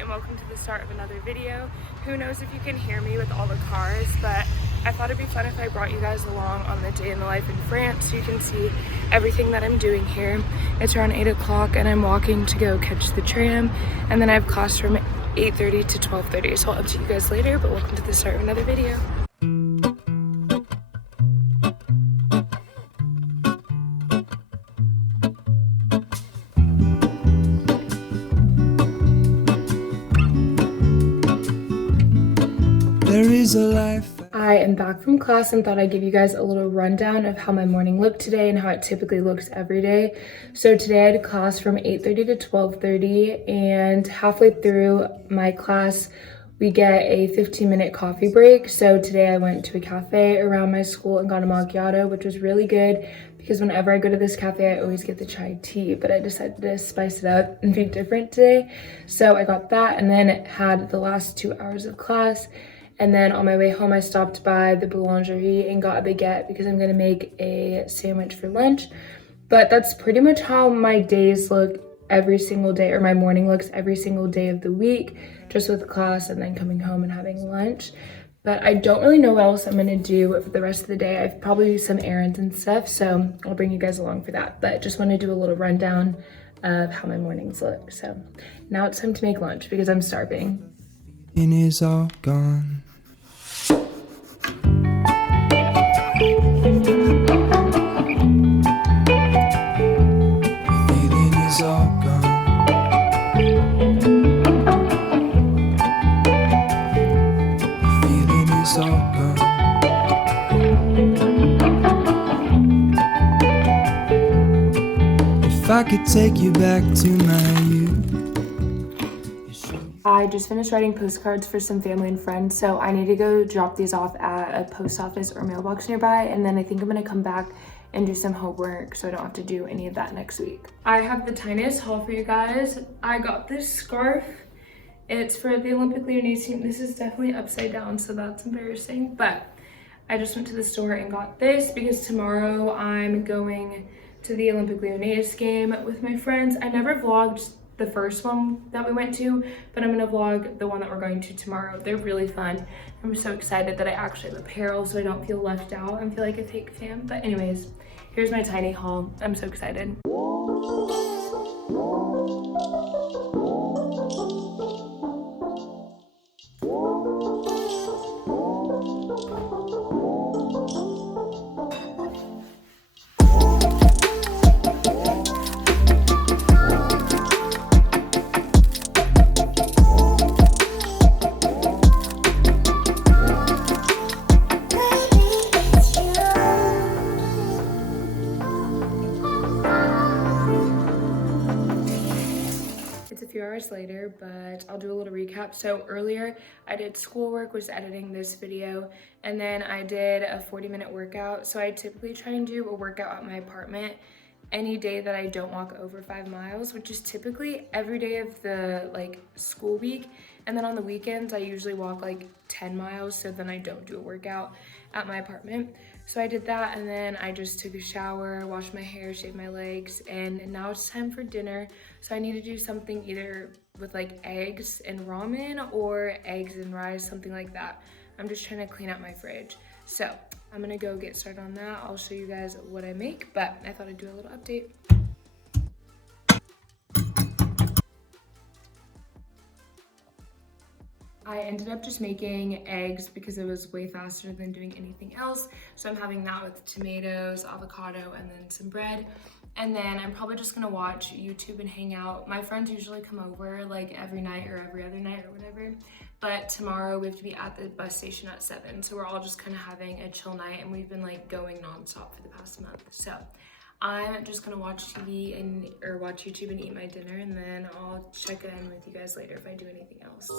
and welcome to the start of another video. Who knows if you can hear me with all the cars, but I thought it'd be fun if I brought you guys along on the day in the life in France so you can see everything that I'm doing here. It's around 8 o'clock and I'm walking to go catch the tram, and then I have class from 8:30 to 12:30, so I'll update you guys later, but welcome to the start of another video. I am back from class and thought I'd give you guys a little rundown of how my morning looked today and how it typically looks every day. So today I had class from 8:30 to 12:30, and halfway through my class we get a 15-minute coffee break. So today I went to a cafe around my school and got a macchiato, which was really good because whenever I go to this cafe I always get the chai tea, but I decided to spice it up and be different today. So I got that and then had the last 2 hours of class. And then on my way home, I stopped by the boulangerie and got a baguette because I'm gonna make a sandwich for lunch. But that's pretty much how my days look every single day, or my morning looks every single day of the week, just with class and then coming home and having lunch. But I don't really know what else I'm gonna do for the rest of the day. I've probably do some errands and stuff, so I'll bring you guys along for that. But just wanna do a little rundown of how my mornings look. So now it's time to make lunch because I'm starving. It is all gone. If I could take you back to my youth. I just finished writing postcards for some family and friends, so I need to go drop these off at a post office or mailbox nearby, and then I think I'm gonna come back and do some homework so I don't have to do any of that next week. I have the tiniest haul for you guys. I got this scarf. It's for the Olympic Lyonnais team. This is definitely upside down, so that's embarrassing, but I just went to the store and got this because tomorrow I'm going to the Olympic Lyonnais game with my friends. I never vlogged the first one that we went to, but I'm gonna vlog the one that we're going to tomorrow. They're really fun. I'm so excited that I actually have apparel so I don't feel left out and feel like a fake fan. But anyways, here's my tiny haul. I'm so excited. Later, but I'll do a little recap. So earlier I did schoolwork, was editing this video, and then I did a 40-minute workout. So I typically try and do a workout at my apartment any day that I don't walk over 5 miles, which is typically every day of the school week. And then on the weekends I usually walk like 10 miles, so then I don't do a workout at my apartment. So I did that, and then I just took a shower, washed my hair, shaved my legs, and now it's time for dinner. So I need to do something either with like eggs and ramen or eggs and rice, something like that. I'm just trying to clean out my fridge. So I'm gonna go get started on that. I'll show you guys what I make, but I thought I'd do a little update. I ended up just making eggs because it was way faster than doing anything else. So I'm having that with tomatoes, avocado, and then some bread. And then I'm probably just gonna watch YouTube and hang out. My friends usually come over like every night or every other night or whatever. But tomorrow we have to be at the bus station at 7. So we're all just kind of having a chill night, and we've been like going nonstop for the past month. So I'm just gonna watch TV or watch YouTube and eat my dinner, and then I'll check in with you guys later if I do anything else.